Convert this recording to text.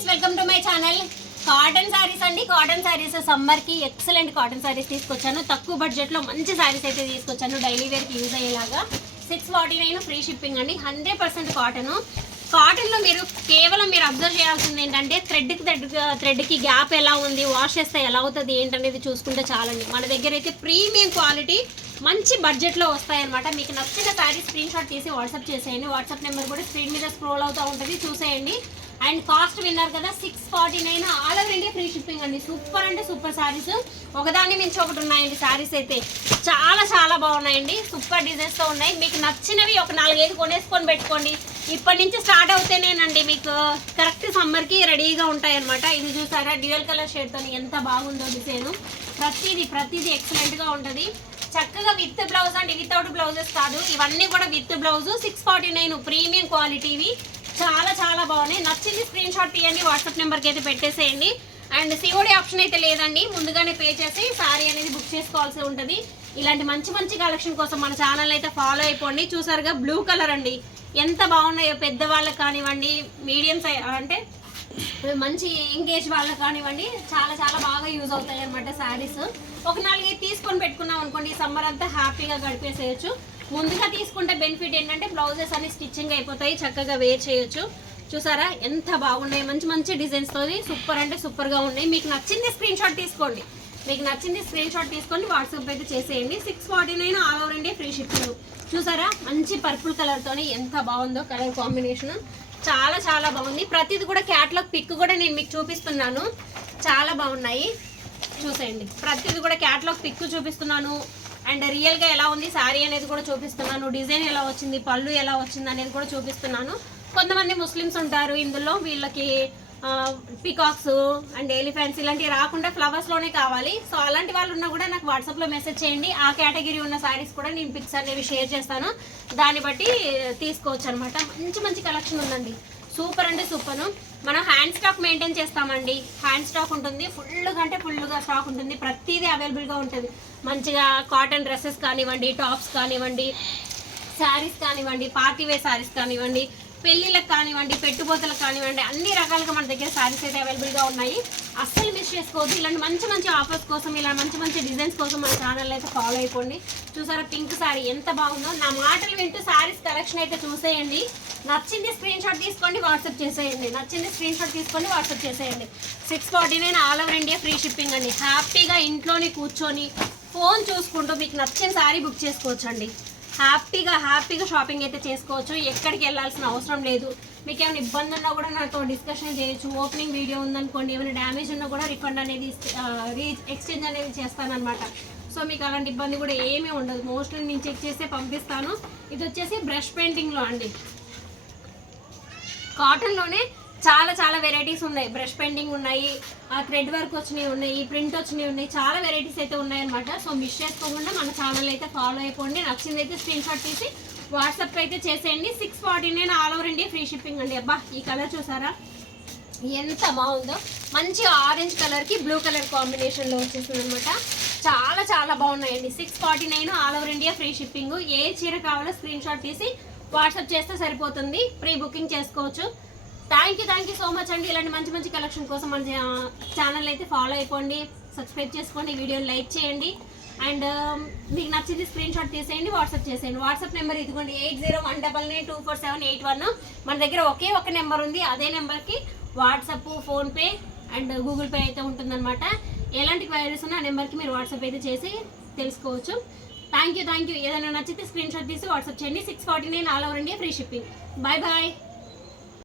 Friends welcome to my channel. Cotton saris అండి. Cotton saris సమ్మర్కి excellent cotton saris తీసుకొచ్చాను. తక్కువ బడ్జెట్లో మంచి శారీస్ అయితే తీసుకొచ్చాను. డైలీ వేర్కి యూజ్ అయ్యేలాగా. Six forty nine free shipping అండి. Hundred percent cotton. కాటన్లో మీరు కేవలం మీరు అబ్జర్వ్ చేయాల్సింది ఏంటంటే థ్రెడ్ థ్రెడ్ థ్రెడ్కి గ్యాప్ ఎలా ఉంది వాష్ చేస్తే ఎలా అవుతుంది ఏంటనేది చూసుకుంటే చాలండి. మన దగ్గర అయితే ప్రీమియం క్వాలిటీ మంచి బడ్జెట్లో వస్తాయన్నమాట. మీకు నచ్చిన శారీ స్క్రీన్ షాట్ తీసి వాట్సాప్ చేసేయండి. వాట్సాప్ నెంబర్ కూడా స్క్రీన్ మీద స్క్రోల్ అవుతూ ఉంటుంది. చూసేయండి. అండ్ కాస్ట్ విన్నారు కదా six forty nine all over India free shipping అండి. సూపర్ అంటే సూపర్ శారీస్ ఒకదాన్ని మించి ఒకటి ఉన్నాయండి శారీస్ అయితే. చాలా చాలా బాగున్నాయండి. సూపర్ డిజైన్స్తో ఉన్నాయి. మీకు నచ్చినవి ఒక నాలుగైదు కొనేసుకొని పెట్టుకోండి. ఇప్పటి నుంచి స్టార్ట్ అవుతేనేనండి మీకు కరెక్ట్ సమ్మర్కి రెడీగా ఉంటాయి అనమాట ఇది చూసారా? డ్యూయల్ కలర్ షేడ్తో ఎంత బాగుందో డిజైన్ ప్రతిదీ ప్రతిదీ ఎక్సలెంట్గా ఉంటుంది. చక్కగా with blouse and. Without blouses కాదు. ఇవన్నీ కూడా with blouse six forty nine premium క్వాలిటీవి చాలా చాలా బాగున్నాయి. నచ్చింది స్క్రీన్ షాట్ తీయండి వాట్సాప్ నెంబర్కి అయితే పెట్టేసేయండి. అండ్ సిఓడి ఆప్షన్ అయితే లేదండి. ముందుగానే పే చేసి సారీ అనేది బుక్ చేసుకోవాల్సి ఉంటుంది. ఇలాంటి మంచి మంచి కలెక్షన్ కోసం మన ఛానల్ అయితే ఫాలో అయిపోండి. చూసారుగా బ్లూ కలర్ అండి. ఎంత బాగున్నాయో పెద్దవాళ్ళకి కానివ్వండి మీడియం సైజ్ అంటే మంచి ఎంగేజ్ వాళ్ళకి కానివ్వండి చాలా చాలా బాగా యూజ్ అవుతాయి అనమాట శారీస్ ఒక నాలుగైదు తీసుకొని పెట్టుకున్నాం అనుకోండి సమ్మర్ అంతా హ్యాపీగా గడిపేసేయచ్చు. ముందుగా తీసుకుంటే బెనిఫిట్ ఏంటంటే బ్లౌజెస్ అన్ని స్టిచ్చింగ్ అయిపోతాయి చక్కగా వేర్ చేయొచ్చు. చూసారా? ఎంత బాగున్నాయి. మంచి మంచి డిజైన్స్తో సూపర్ అంటే సూపర్గా ఉన్నాయి. మీకు నచ్చింది స్క్రీన్ షాట్ తీసుకోండి. మీకు నచ్చింది స్క్రీన్ షాట్ తీసుకొని వాట్సాప్ అయితే చేసేయండి. Six forty nine all over India free shipping చూసారా? మంచి పర్పుల్ కలర్తోని ఎంత బాగుందో కలర్ కాంబినేషన్ చాలా చాలా బాగుంది. ప్రతిది కూడా క్యాట్లాగ్ పిక్ కూడా నేను మీకు చూపిస్తున్నాను. చాలా బాగున్నాయి. చూసేయండి. ప్రతిది కూడా క్యాట్లాగ్ పిక్ చూపిస్తున్నాను. అండ్ రియల్గా ఎలా ఉంది శారీ అనేది కూడా చూపిస్తున్నాను. డిజైన్ ఎలా వచ్చింది పళ్ళు ఎలా వచ్చింది అనేది కూడా చూపిస్తున్నాను. కొంతమంది ముస్లిమ్స్ ఉంటారు ఇందులో వీళ్ళకి పికాక్స్ అండ్ ఎలిఫెంట్స్ ఇలాంటివి రాకుండా ఫ్లవర్స్లోనే కావాలి. సో అలాంటి వాళ్ళు ఉన్నా కూడా నాకు వాట్సాప్లో మెసేజ్ చేయండి. ఆ కేటగిరీ ఉన్న శారీస్ కూడా నేను పిక్స్ అనేవి షేర్ చేస్తాను. దాన్ని బట్టి తీసుకోవచ్చు అనమాట మంచి మంచి కలెక్షన్ ఉందండి. సూపర్ అంటే సూపర్ మనం హ్యాండ్ స్టాక్ మెయింటైన్ చేస్తామండి. హ్యాండ్ స్టాక్ ఉంటుంది. ఫుల్గా అంటే ఫుల్గా స్టాక్ ఉంటుంది. ప్రతిదీ అవైలబుల్గా ఉంటుంది. మంచిగా కాటన్ డ్రెస్సెస్ కానివ్వండి టాప్స్ కానివ్వండి శారీస్ కానివ్వండి పార్టీ వేర్ శారీస్ కానివ్వండి పెళ్ళిళ్ళకి కానివ్వండి పెట్టుబోతులకు కానివ్వండి అన్ని రకాలుగా మన దగ్గర శారీస్ అయితే అవైలబుల్గా ఉన్నాయి. అస్సలు మిస్ చేసుకోవద్దు. ఇలాంటి మంచి మంచి ఆఫర్స్ కోసం ఇలా మంచి మంచి డిజైన్స్ కోసం మన ఛానల్ అయితే ఫాలో అయిపోండి. చూసారా పింక్ శారీ ఎంత బాగుందో? నా మాటలు వింటూ శారీస్ కలెక్షన్ అయితే చూసేయండి. నచ్చింది స్క్రీన్ షాట్ తీసుకోండి వాట్సాప్ చేసేయండి. నచ్చింది స్క్రీన్ షాట్ తీసుకొని వాట్సాప్ చేసేయండి. Six forty nine all over India free shipping అండి హ్యాపీగా ఇంట్లోనే కూర్చొని ఫోన్ చూసుకుంటూ మీకు నచ్చిన శారీ బుక్ చేసుకోవచ్చండి. హ్యాపీగా హ్యాపీగా షాపింగ్ అయితే చేసుకోవచ్చు. ఎక్కడికి వెళ్ళాల్సిన అవసరం లేదు. మీకు ఏమైనా ఇబ్బంది ఉన్నా కూడా నాతో డిస్కషన్ చేయొచ్చు. ఓపెనింగ్ వీడియో ఉందనుకోండి ఏమైనా డ్యామేజ్ ఉన్నా కూడా రిఫండ్ అనేది రీ ఎక్స్చేంజ్ అనేది చేస్తానమాట సో మీకు అలాంటి ఇబ్బంది కూడా ఏమీ ఉండదు. మోస్ట్లీ నేను చెక్ చేస్తే పంపిస్తాను. ఇది వచ్చేసి బ్రష్ పెయింటింగ్లో అండి. కాటన్లోనే చాలా చాలా వెరైటీస్ ఉన్నాయి. బ్రష్ పెయింటింగ్ ఉన్నాయి ఆ థ్రెడ్ వర్క్ వచ్చినవి ఉన్నాయి ప్రింట్ వచ్చినవి ఉన్నాయి. చాలా వెరైటీస్ అయితే ఉన్నాయి అనమాట సో మిస్ చేసుకోకుండా మన ఛానల్ అయితే ఫాలో అయిపోండి. నచ్చింది అయితే స్క్రీన్ షాట్ తీసి వాట్సాప్ అయితే చేసేయండి. Six forty nine all over India free shipping అండి. అబ్బా ఈ కలర్ చూసారా? ఎంత బాగుందో. మంచి ఆరెంజ్ కలర్కి బ్లూ కలర్ కాంబినేషన్లో వచ్చేసింది అనమాట చాలా చాలా బాగున్నాయండి. Six forty nine all over India free shipping ఏ చీర కావాలో స్క్రీన్ షాట్ తీసి వాట్సాప్ చేస్తే సరిపోతుంది. ప్రీ బుకింగ్ చేసుకోవచ్చు. Thank you thank you so much అండి. ఇలాంటి మంచి మంచి కలెక్షన్ కోసం మన ఛానల్ అయితే ఫాలో అయిపోండి. సబ్స్క్రైబ్ చేసుకోండి వీడియోని లైక్ చేయండి. అండ్ um, మీకు నచ్చింది స్క్రీన్ షాట్ తీసేయండి వాట్సాప్ చేసేయండి. వాట్సాప్ నెంబర్ ఇదిగోండి eight zero one double nine two four seven eight one మన దగ్గర ఒకే ఒక నెంబర్ ఉంది అదే నెంబర్కి WhatsApp PhonePe and Google Pay అయితే ఉంటుందన్నమాట. ఎలాంటి క్వైరీస్ ఉన్నా ఆ నెంబర్కి మీరు వాట్సాప్ అయితే చేసి తెలుసుకోవచ్చు. థ్యాంక్ యూ థ్యాంక్ యూ ఏదైనా నచ్చితే స్క్రీన్ షాట్ తీసి వాట్సాప్ చేయండి. Six forty nine all over India free shipping bye bye